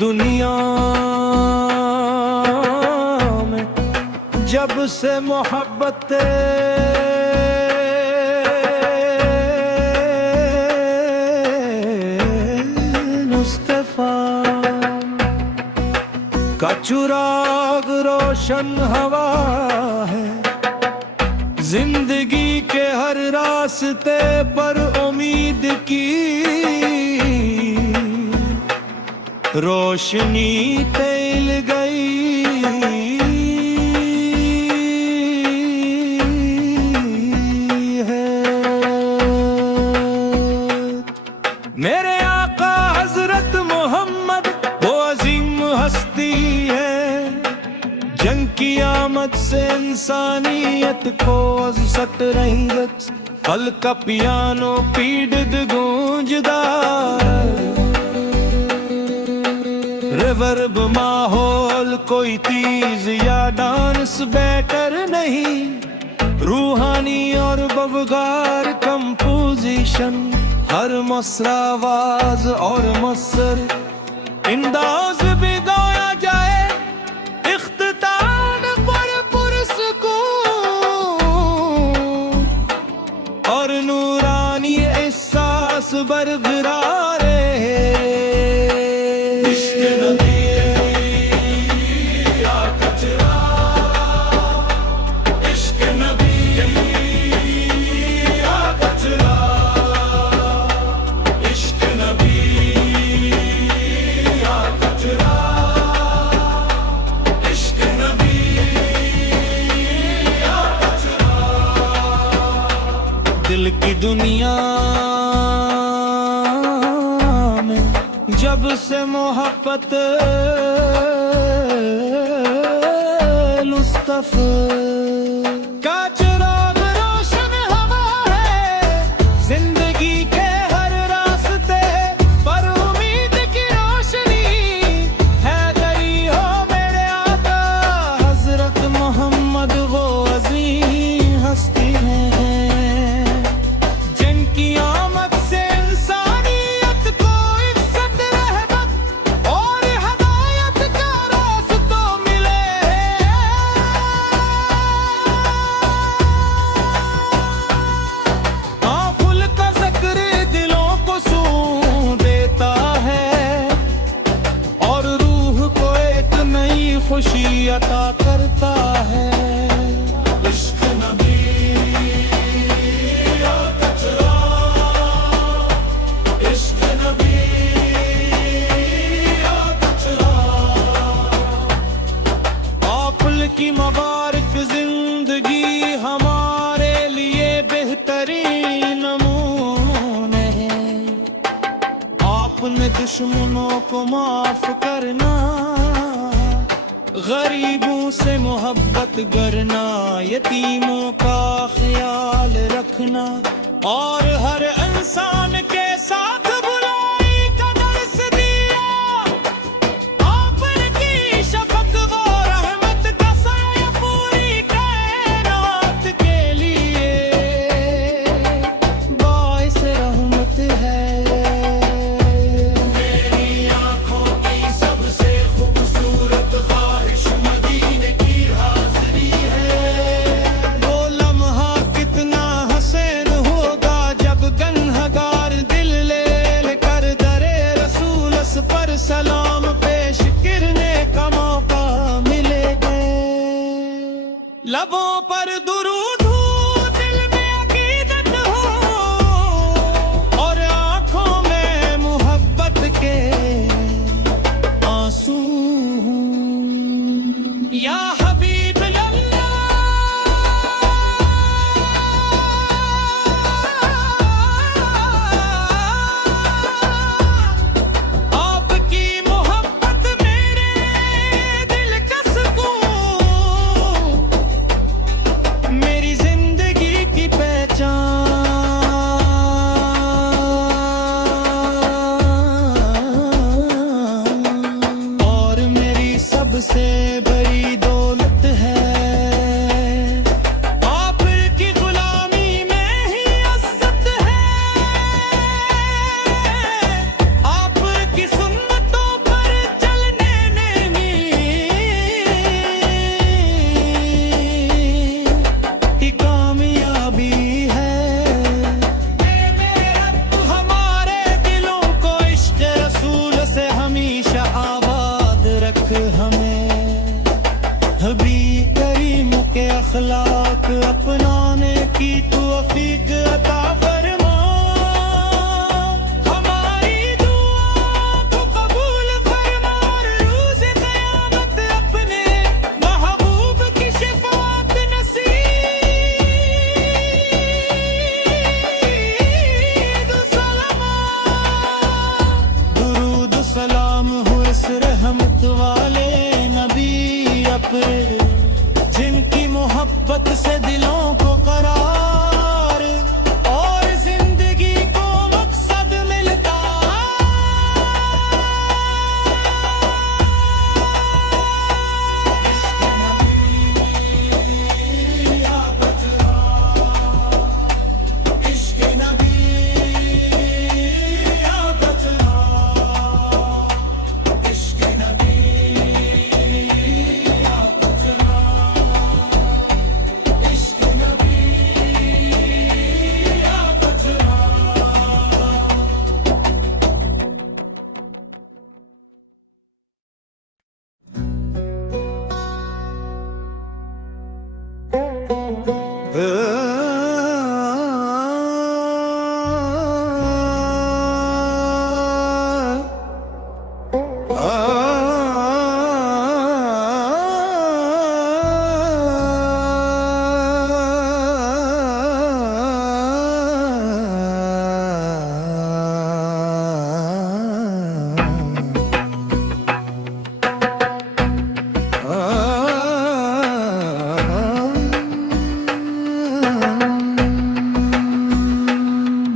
दुनिया में जब से मोहब्बत मुस्तफा का चिराग रोशन हवा है, जिंदगी के हर रास्ते पर उम्मीद की रोशनी तैल गई है। मेरे आका हजरत मोहम्मद वो अजीम हस्ती है, जंग की आमद से इंसानियत को अज़सत रंगत, पल का पियानो पीड़ित गूंजदार, रिवर्ब माहौल कोई तीज या डांस बेटर नहीं, रूहानी और बवगार कंपोजिशन, हर मसरावाज और मसर इंदाज भी गाया जाए, इख्तिताम पर पुरसकून और नूरानी एहसास बरकरार है। दिल की दुनिया में जब से मोहब्बत मुस्तफा का चिराग रोशन हवा है, जिंदगी के हर रास्ते पर उम्मीद की रोशनी है गई हो। मेरे आका हजरत मोहम्मद वो अजीम हस्ती है, खुशी अता करता है। इश्क नबी या कचरा, इश्क नबी या कचरा, आपल की मुबारक जिंदगी हमारे लिए बेहतरीन नमूने है। आपने दुश्मनों को माफ करना, गरीबों से मोहब्बत करना, यतीमों का ख्याल रखना और हर इंसान के साथ बुराई का दर्स दिया। आपकी शफक वो रहमत का साया पूरी कायनात के लिए बाइस रहमत है। मेरी आंखों की सबसे खूबसूरत ख्वाहिश मदीने की हाज़िरी है। वो लम्हा कितना हसीन होगा जब गन्हगार दिल ले कर दरे रसूलस पर सलाम पेश करने का मौका मिलेगा। लबों पर दुरूद हो, दिल में अकीदत हो और आंखों में मोहब्बत के आंसू हों। या हबीब अल्लाह, आपकी मोहब्बत मेरे दिल का सुकून, मेरी जिंदगी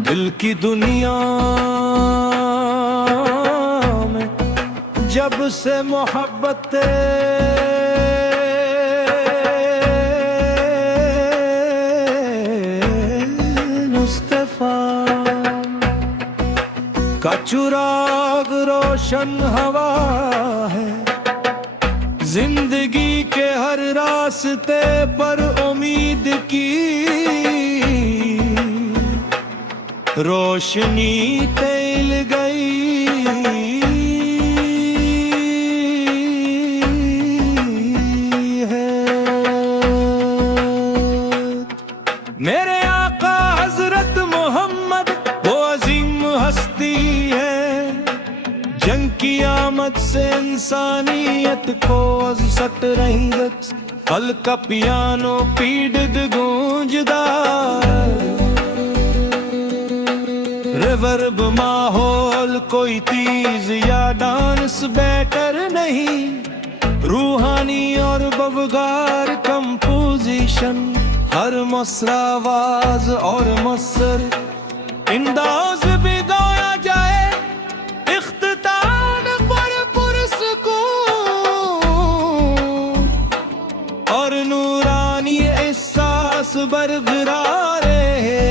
दिल की दुनिया में जब से मोहब्बत मुस्तफा का चिराग रोशन हवा है, जिंदगी के हर रास्ते पर उम्मीद की रोशनी तैल गई है। मेरे आका हजरत मोहम्मद वो अजीम हस्ती है, जंग की आमद से इंसानियत को अज़सत रंगत हल्का पियानो पीड़ित गूंजदा रिवर्ब माहौल कोई तीज या डांस बेटर नहीं, रूहानी और बवगार कंपोजिशन हर मसरावाज और मसर इंदाज भी गाया जाए, इख्तिताम पर पुरस्कून और नूरानी एहसास बरकरार है।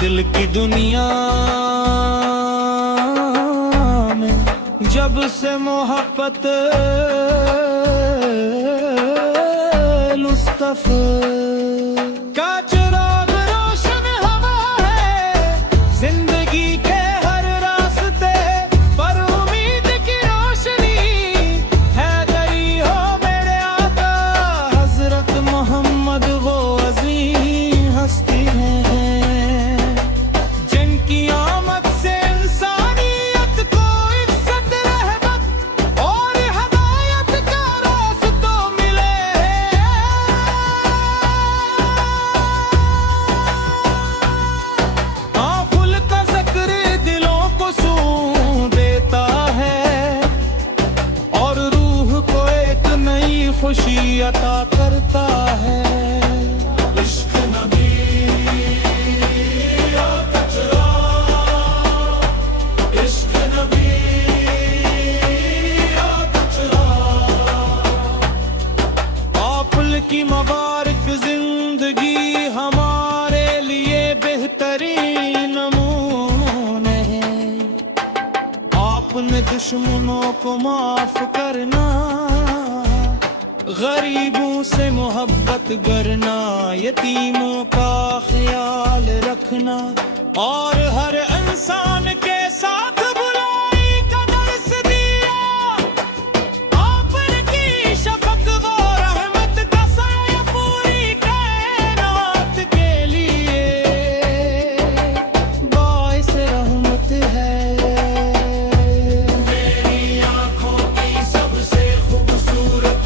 दिल की दुनिया में जब से मोहब्बत मुस्तफा का चिराग रोशन हवा है, जिंदगी के हर रास्ते पर उम्मीद की रोशनी है दरी हो। मेरे आका हजरत मोहम्मद वो अजीम हस्ती है, खुशी अता करता है। इश्क नबी या कचरा, इश्क नबी या कचरा, आपल की मुबारक जिंदगी हमारे लिए बेहतरीन नमूने है। आपने दुश्मनों को माफ करना, गरीबों से मोहब्बत करना, यतीमों का ख्याल रखना और हर इंसान के साथ बुराई का दर्स दिया। आपकी शफक व रहमत का साया पूरी कायनात के लिए बाइस रहमत है। मेरी आँखों की सबसे खूबसूरत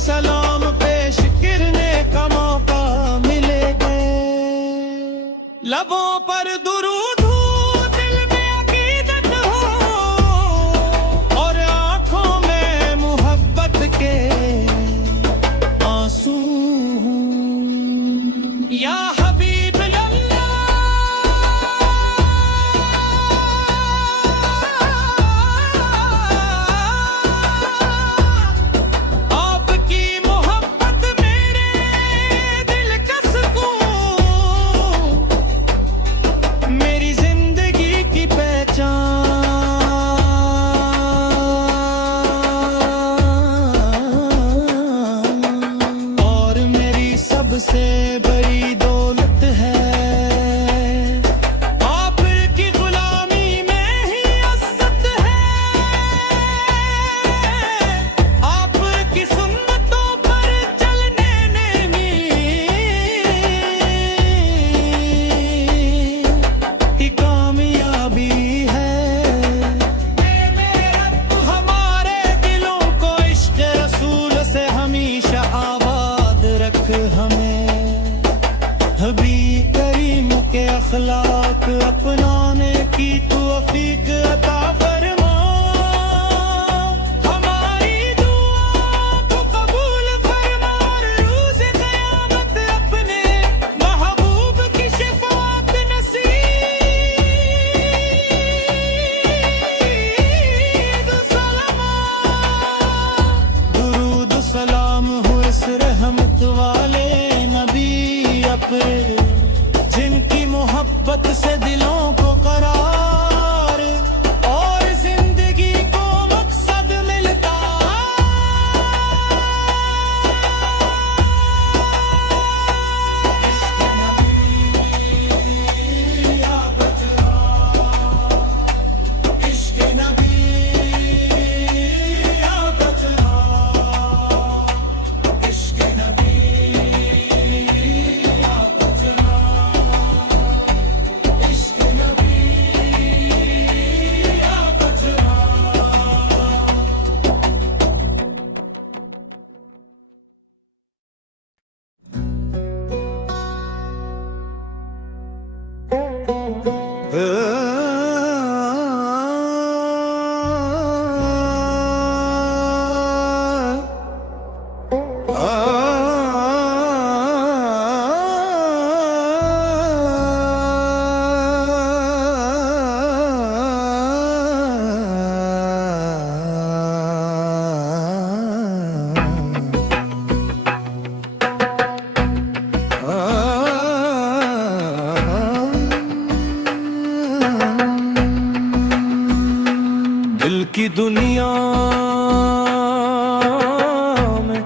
सलाम पेश करने का मौका मिलेगा, लबों पर दुरूद हो, दिल में अकीदत हो और आंखों में मोहब्बत के आंसू या हबीब अल्लाह अखलाक अपनाने की तौफीक अता फरमा। हमारी दुआ को कबूल फरमा और रोज़ क़यामत अपने महबूब की शफ़ाअत नसीब सलामा। दुरूद सलाम हो इस रहमत वाले नबी पे, जिनकी मोहब्बत से दिलों को करार और जिंदगी को मकसद मिलता। इश्क़ नबी या बचरा, इश्क़ नबी या बचरा, इश्क़ नबी या बचरा। दिल की दुनिया में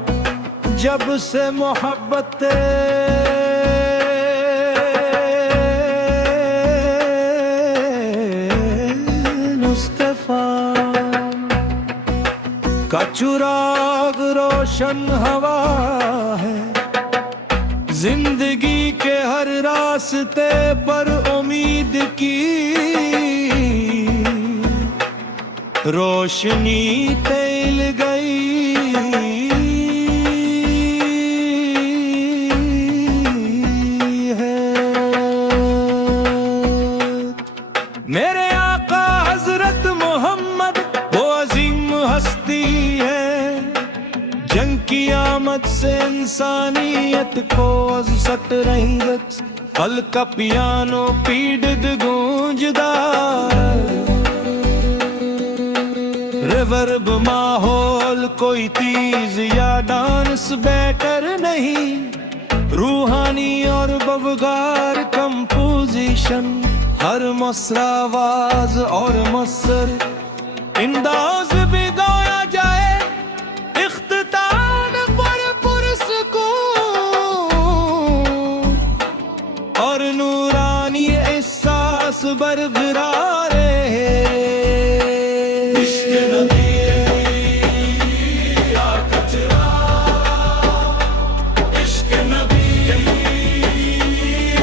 जब से मोहब्बत मुस्तफा का चिराग रोशन हवा है। जिंदगी के हर रास्ते पर उम्मीद की रोशनी तैल गई है। मेरे आका हजरत मोहम्मद वो अजीम हस्ती है, जंग की आमद से इंसानियत को अज़सट रंगत। पल का पियानो पीड़ित गूंजदा, रिवर्ब माहौल कोई तीज या डांस बेटर नहीं। रूहानी और बवगार कंपोजिशन, हर मसरावाज और मसर इंदाज भी गाया जाए। इख्तिताम पर पुरस्कून और नूरानी एहसास बरकरार है। इश्क़ नबी या बचरा, इश्क़ नबी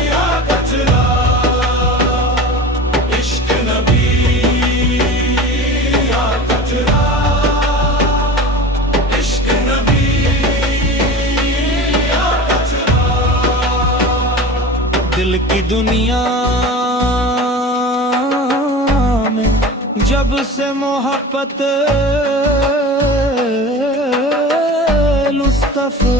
या बचरा, इश्क़ नबी या बचरा, इश्क़ नबी या बचरा। दिल की दुनिया में जब से मोहब्बत मुस्तफा